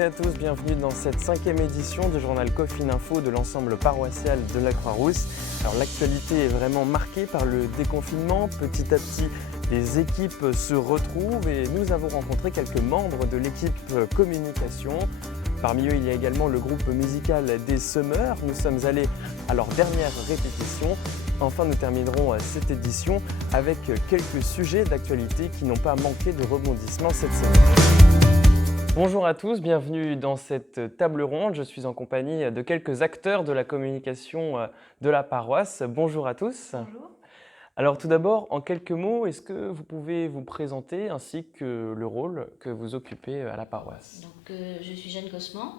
et à tous, bienvenue dans cette 5e édition du journal Coffin Info de l'ensemble paroissial de la Croix-Rousse. Alors l'actualité est vraiment marquée par le déconfinement. Petit à petit, les équipes se retrouvent et nous avons rencontré quelques membres de l'équipe communication. Parmi eux, il y a également le groupe musical des Semeurs. Nous sommes allés à leur dernière répétition. Enfin, nous terminerons cette édition avec quelques sujets d'actualité qui n'ont pas manqué de rebondissements cette semaine. Bonjour à tous, bienvenue dans cette table ronde. Je suis en compagnie de quelques acteurs de la communication de la paroisse. Bonjour à tous. Bonjour. Alors tout d'abord, en quelques mots, est-ce que vous pouvez vous présenter ainsi que le rôle que vous occupez à la paroisse? Donc, je suis Jeanne Cosman.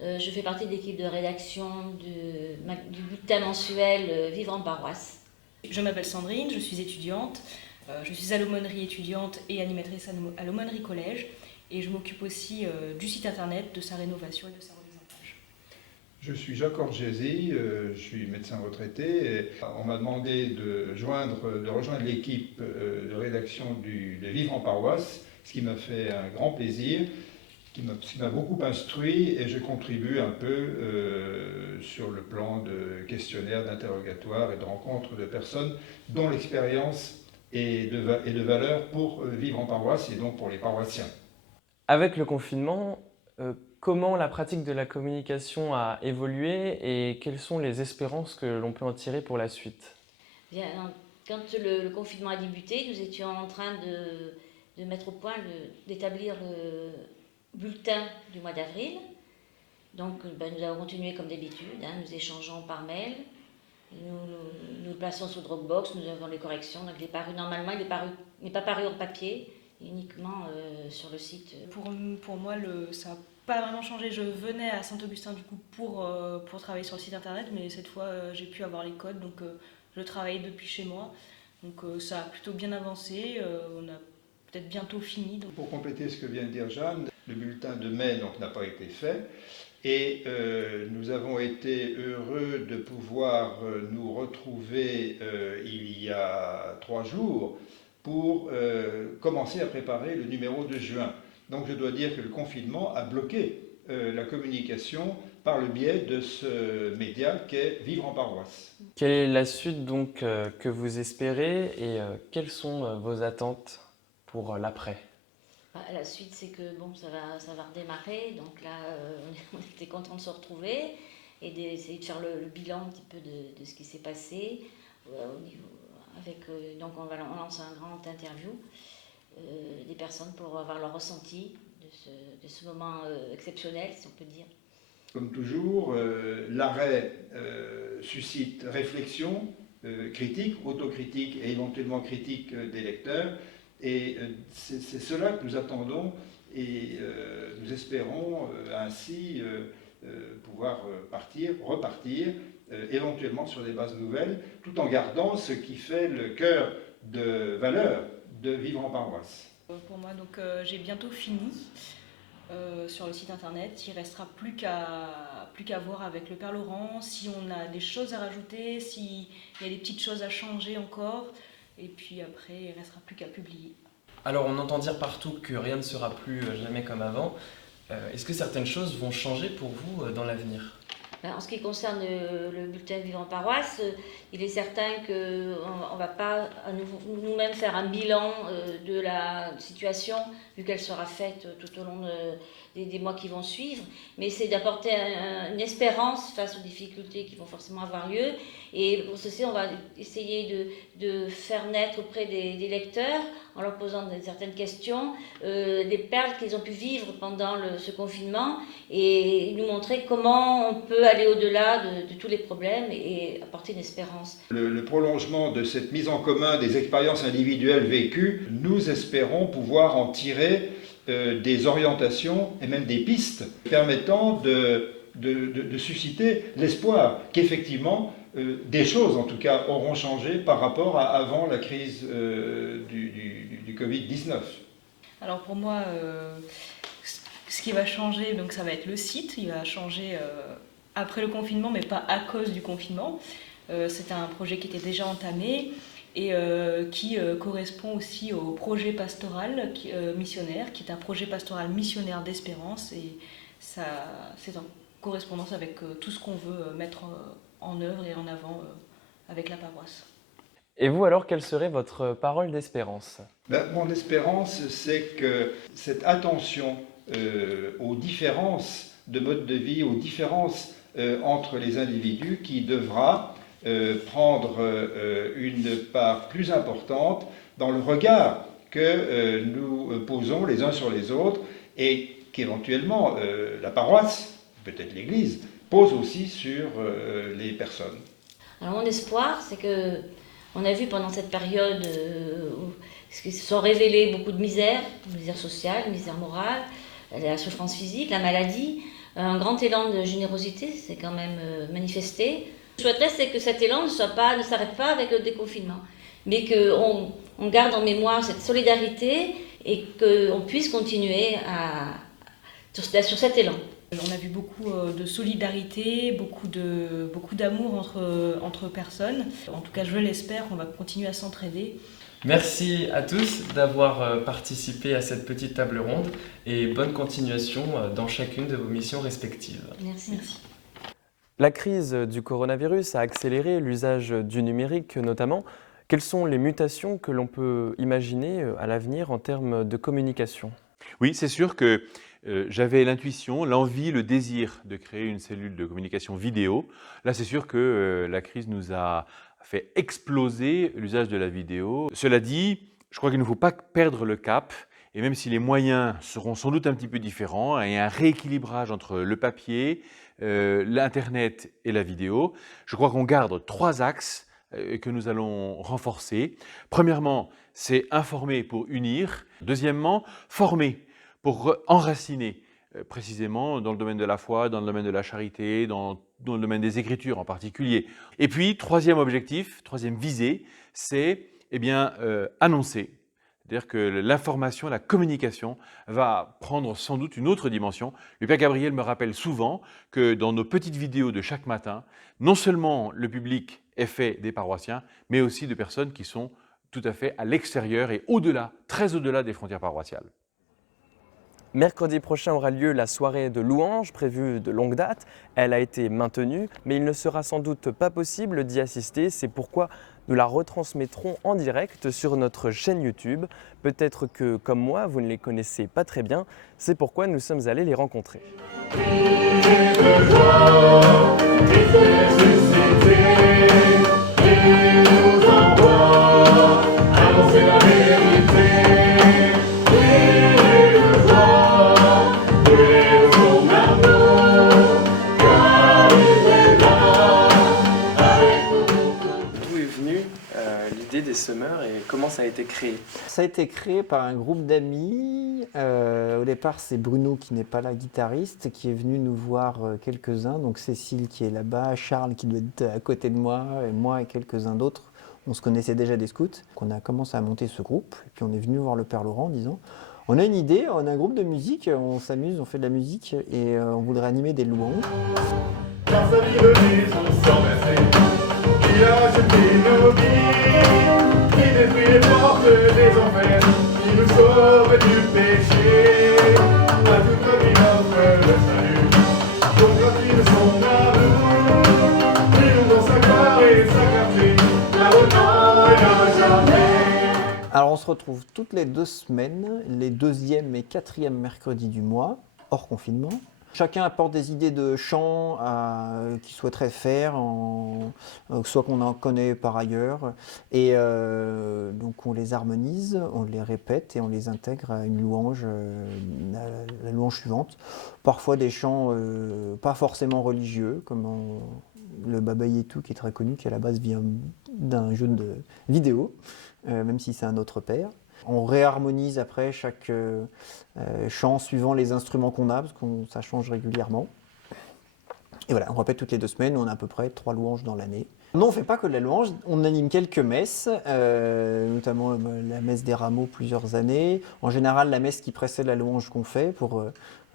Je fais partie de l'équipe de rédaction du bulletin mensuel Vivre en paroisse. Je m'appelle Sandrine, je suis étudiante. Je suis à l'aumônerie étudiante et animatrice à l'aumônerie collège. Et je m'occupe aussi du site internet, de sa rénovation et de sa remise en page. Je suis Jacques Orgesi, je suis médecin retraité. Et on m'a demandé de rejoindre l'équipe de rédaction de Vivre en paroisse, ce qui m'a fait un grand plaisir, qui m'a beaucoup instruit, et je contribue un peu sur le plan de questionnaires, d'interrogatoires et de rencontres de personnes dont l'expérience est de valeur pour vivre en paroisse et donc pour les paroissiens. Avec le confinement, comment la pratique de la communication a évolué et quelles sont les espérances que l'on peut en tirer pour la suite? Bien, quand le confinement a débuté, nous étions en train de mettre au point, d'établir le bulletin du mois d'avril. Donc, nous avons continué comme d'habitude, nous échangeons par mail. Nous le plaçons sur Dropbox, nous avons les corrections. Donc normalement, il n'est pas paru en papier, uniquement sur le site. Pour moi, ça n'a pas vraiment changé. Je venais à Saint-Augustin du coup pour travailler sur le site internet, mais cette fois j'ai pu avoir les codes, donc je travaillais depuis chez moi. Donc ça a plutôt bien avancé, on a peut-être bientôt fini. Donc... Pour compléter ce que vient de dire Jeanne, le bulletin de mai n'a pas été fait. Et nous avons été heureux de pouvoir nous retrouver il y a 3 jours pour commencer à préparer le numéro de juin. Donc je dois dire que le confinement a bloqué la communication par le biais de ce média qu'est Vivre en paroisse. Quelle est la suite donc que vous espérez et quelles sont vos attentes pour l'après? La suite, c'est que ça va redémarrer. Donc là, on était contents de se retrouver et d'essayer de faire le bilan un petit peu de ce qui s'est passé. Donc on lance un grand interview des personnes pour avoir leur ressenti de ce moment exceptionnel, si on peut dire. Comme toujours, l'arrêt suscite réflexion, critique, autocritique et éventuellement critique des lecteurs. Et c'est cela que nous attendons et nous espérons ainsi pouvoir repartir, éventuellement sur des bases nouvelles, tout en gardant ce qui fait le cœur de valeur de Vivre en paroisse. Pour moi, donc, j'ai bientôt fini sur le site internet. Il ne restera plus qu'à voir avec le Père Laurent si on a des choses à rajouter, s'il y a des petites choses à changer encore. Et puis après, il ne restera plus qu'à publier. Alors on entend dire partout que rien ne sera plus jamais comme avant. Est-ce que certaines choses vont changer pour vous dans l'avenir? En ce qui concerne le bulletin Vivre en paroisse, il est certain qu'on ne va pas nous-mêmes faire un bilan de la situation, vu qu'elle sera faite tout au long des mois qui vont suivre, mais c'est d'apporter une espérance face aux difficultés qui vont forcément avoir lieu. Et pour ceci, on va essayer de faire naître auprès des lecteurs, en leur posant certaines questions, des perles qu'ils ont pu vivre pendant ce confinement, et nous montrer comment on peut aller au-delà de tous les problèmes et apporter une espérance. Le prolongement de cette mise en commun des expériences individuelles vécues, nous espérons pouvoir en tirer des orientations et même des pistes permettant de susciter l'espoir qu'effectivement des choses en tout cas auront changé par rapport à avant la crise du Covid-19. Alors pour moi, ce qui va changer, donc ça va être le site. Il va changer après le confinement, mais pas à cause du confinement. C'est un projet qui était déjà entamé et qui correspond aussi au projet pastoral missionnaire, qui est un projet pastoral missionnaire d'espérance. Et c'est en correspondance avec tout ce qu'on veut mettre en œuvre et en avant avec la paroisse. Et vous alors, quelle serait votre parole d'espérance? Mon espérance, c'est que cette attention aux différences de mode de vie, aux différences entre les individus qui devra prendre une part plus importante dans le regard que nous posons les uns sur les autres et qu'éventuellement la paroisse, peut-être l'Église, pose aussi sur les personnes. Alors mon espoir, c'est que on a vu pendant cette période où se sont révélées beaucoup de misère sociale, misère morale, la souffrance physique, la maladie. Un grand élan de générosité s'est quand même manifesté. Je souhaiterais c'est que cet élan ne s'arrête pas avec le déconfinement, mais qu'on garde en mémoire cette solidarité et qu'on puisse continuer sur cet élan. On a vu beaucoup de solidarité, beaucoup d'amour entre personnes. En tout cas, je l'espère, on va continuer à s'entraider. Merci à tous d'avoir participé à cette petite table ronde et bonne continuation dans chacune de vos missions respectives. Merci. La crise du coronavirus a accéléré l'usage du numérique notamment. Quelles sont les mutations que l'on peut imaginer à l'avenir en termes de communication? Oui, c'est sûr que j'avais l'intuition, l'envie, le désir de créer une cellule de communication vidéo. Là, c'est sûr que la crise nous a fait exploser l'usage de la vidéo. Cela dit, je crois qu'il ne faut pas perdre le cap. Et même si les moyens seront sans doute un petit peu différents, il y a un rééquilibrage entre le papier, l'Internet et la vidéo. Je crois qu'on garde 3 axes que nous allons renforcer. Premièrement, c'est informer pour unir. Deuxièmement, former pour enraciner, précisément dans le domaine de la foi, dans le domaine de la charité, dans le domaine des Écritures en particulier. Et puis, troisième objectif, troisième visée, c'est annoncer. C'est-à-dire que l'information, la communication va prendre sans doute une autre dimension. Le Père Gabriel me rappelle souvent que dans nos petites vidéos de chaque matin, non seulement le public est fait des paroissiens, mais aussi de personnes qui sont tout à fait à l'extérieur et au-delà, très au-delà des frontières paroissiales. Mercredi prochain aura lieu la soirée de louanges prévue de longue date. Elle a été maintenue, mais il ne sera sans doute pas possible d'y assister. C'est pourquoi nous la retransmettrons en direct sur notre chaîne YouTube. Peut-être que, comme moi, vous ne les connaissez pas très bien. C'est pourquoi nous sommes allés les rencontrer. Des semeurs et comment ça a été créé? Ça a été créé par un groupe d'amis. Au départ, c'est Bruno qui n'est pas là, guitariste, qui est venu nous voir quelques-uns. Donc Cécile qui est là-bas, Charles qui doit être à côté de moi et quelques-uns d'autres. On se connaissait déjà des scouts. Donc on a commencé à monter ce groupe. Et puis on est venu voir le Père Laurent en disant on a une idée, on a un groupe de musique, on s'amuse, on fait de la musique et on voudrait animer des louanges. Car sa vie de maison sans passer, qui a jeté nos vies, qui détruit les portes des enfers, qui nous sauve du péché, à toute notre vie offre le salut, donc gratuit de son amour, qui nous dans sa gloire et sa clarté, maintenant et à jamais. Alors on se retrouve toutes les 2 semaines, les 2e et 4e mercredis du mois, hors confinement. Chacun apporte des idées de chants qu'il souhaiterait faire, soit qu'on en connaît par ailleurs. Et donc on les harmonise, on les répète et on les intègre à une louange, la louange suivante. Parfois des chants pas forcément religieux, comme le Baba Yetu qui est très connu, qui à la base vient d'un jeu de vidéo, même si c'est un autre père. On réharmonise après chaque chant suivant les instruments qu'on a, parce que ça change régulièrement. Et voilà, on répète toutes les 2 semaines, on a à peu près 3 louanges dans l'année. Non, on ne fait pas que de la louange, on anime quelques messes, notamment la messe des rameaux plusieurs années. En général, la messe qui précède la louange qu'on fait pour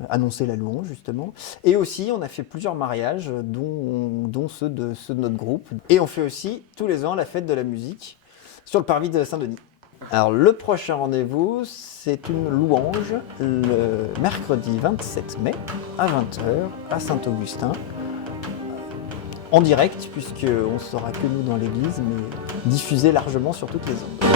annoncer la louange, justement. Et aussi, on a fait plusieurs mariages, dont ceux de notre groupe. Et on fait aussi tous les ans la fête de la musique sur le parvis de Saint-Denis. Alors le prochain rendez-vous, c'est une louange le mercredi 27 mai à 20 h à Saint-Augustin. En direct, puisqu'on ne sera que nous dans l'église, mais diffusé largement sur toutes les ondes.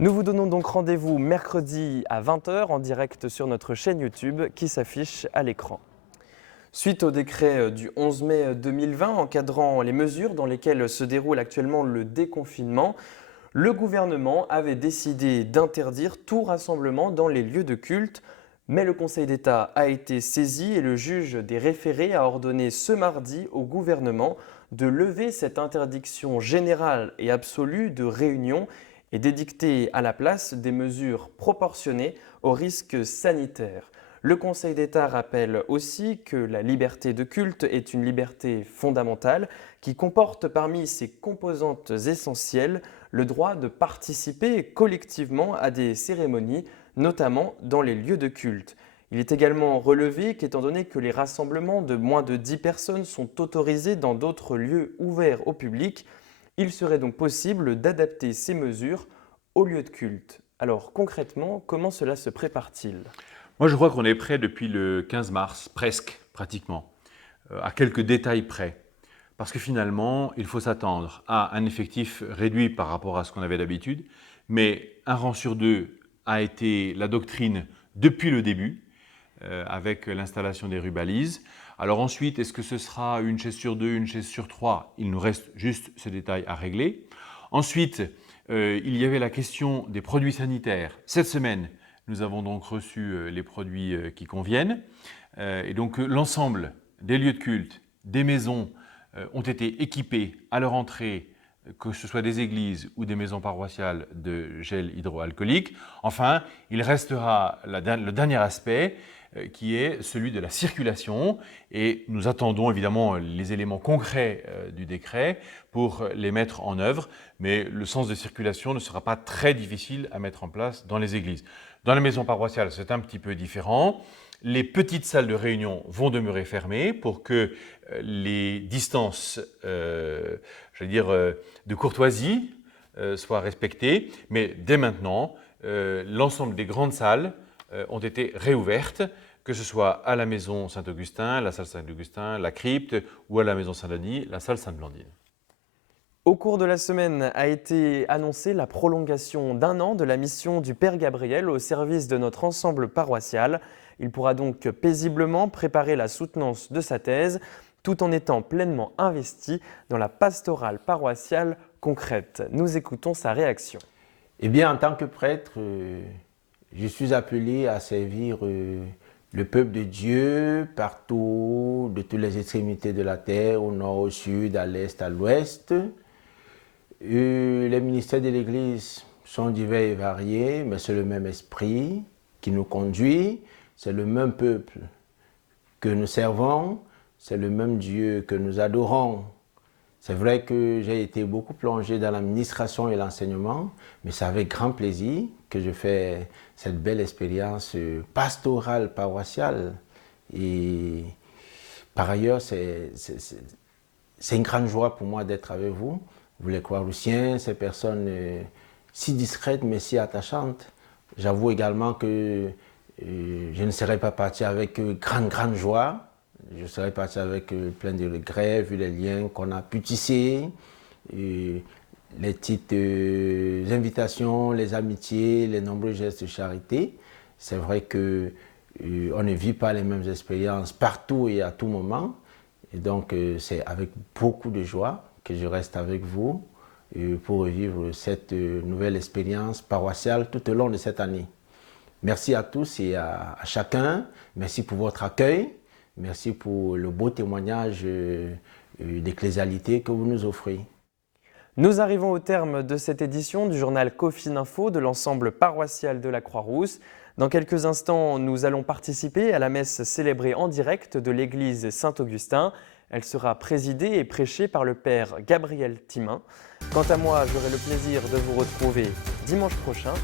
Nous vous donnons donc rendez-vous mercredi à 20 h en direct sur notre chaîne YouTube qui s'affiche à l'écran. Suite au décret du 11 mai 2020 encadrant les mesures dans lesquelles se déroule actuellement le déconfinement, le gouvernement avait décidé d'interdire tout rassemblement dans les lieux de culte, mais le Conseil d'État a été saisi et le juge des référés a ordonné ce mardi au gouvernement de lever cette interdiction générale et absolue de réunion et d'édicter à la place des mesures proportionnées aux risques sanitaires. Le Conseil d'État rappelle aussi que la liberté de culte est une liberté fondamentale qui comporte parmi ses composantes essentielles le droit de participer collectivement à des cérémonies, notamment dans les lieux de culte. Il est également relevé qu'étant donné que les rassemblements de moins de 10 personnes sont autorisés dans d'autres lieux ouverts au public, il serait donc possible d'adapter ces mesures aux lieux de culte. Alors concrètement, comment cela se prépare-t-il ? Moi, je crois qu'on est prêt depuis le 15 mars, presque, pratiquement, à quelques détails près. Parce que finalement, il faut s'attendre à un effectif réduit par rapport à ce qu'on avait d'habitude, mais un rang sur deux a été la doctrine depuis le début, avec l'installation des rubalises. Alors ensuite, est-ce que ce sera une chaise sur deux, une chaise sur trois ? Il nous reste juste ce détail à régler. Ensuite, il y avait la question des produits sanitaires. Cette semaine, nous avons donc reçu les produits qui conviennent. Et donc l'ensemble des lieux de culte, des maisons ont été équipés à leur entrée, que ce soit des églises ou des maisons paroissiales, de gel hydroalcoolique. Enfin, il restera le dernier aspect qui est celui de la circulation et nous attendons évidemment les éléments concrets du décret pour les mettre en œuvre, mais le sens de circulation ne sera pas très difficile à mettre en place dans les églises. Dans les maisons paroissiales, c'est un petit peu différent. Les petites salles de réunion vont demeurer fermées pour que les distances de courtoisie soient respectées, mais dès maintenant, l'ensemble des grandes salles ont été réouvertes, que ce soit à la maison Saint-Augustin, la salle Saint-Augustin, la crypte, ou à la maison Saint-Denis, la salle Sainte-Blandine. Au cours de la semaine a été annoncée la prolongation d'1 an de la mission du Père Gabriel au service de notre ensemble paroissial. Il pourra donc paisiblement préparer la soutenance de sa thèse, tout en étant pleinement investi dans la pastorale paroissiale concrète. Nous écoutons sa réaction. Eh bien, en tant que prêtre, je suis appelé à servir le peuple de Dieu partout, de toutes les extrémités de la terre, au nord, au sud, à l'est, à l'ouest. Les ministères de l'Église sont divers et variés, mais c'est le même esprit qui nous conduit, c'est le même peuple que nous servons, c'est le même Dieu que nous adorons. C'est vrai que j'ai été beaucoup plongé dans l'administration et l'enseignement, mais c'est avec grand plaisir que je fais cette belle expérience pastorale paroissiale. Et par ailleurs, c'est une grande joie pour moi d'être avec vous. Vous les Croix-Roussiens, ces personnes si discrètes mais si attachantes. J'avoue également que je ne serais pas parti avec grande joie. Je serais parti avec plein de regrets, vu les liens qu'on a pu tisser, les petites invitations, les amitiés, les nombreux gestes de charité. C'est vrai qu'on ne vit pas les mêmes expériences partout et à tout moment. Et donc, c'est avec beaucoup de joie que je reste avec vous pour vivre cette nouvelle expérience paroissiale tout au long de cette année. Merci à tous et à chacun. Merci pour votre accueil. Merci pour le beau témoignage d'ecclésialité que vous nous offrez. Nous arrivons au terme de cette édition du journal Cofininfo de l'ensemble paroissial de la Croix-Rousse. Dans quelques instants, nous allons participer à la messe célébrée en direct de l'église Saint-Augustin. Elle sera présidée et prêchée par le père Gabriel Timin. Quant à moi, j'aurai le plaisir de vous retrouver dimanche prochain.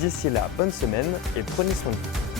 D'ici là, bonne semaine et prenez soin de vous.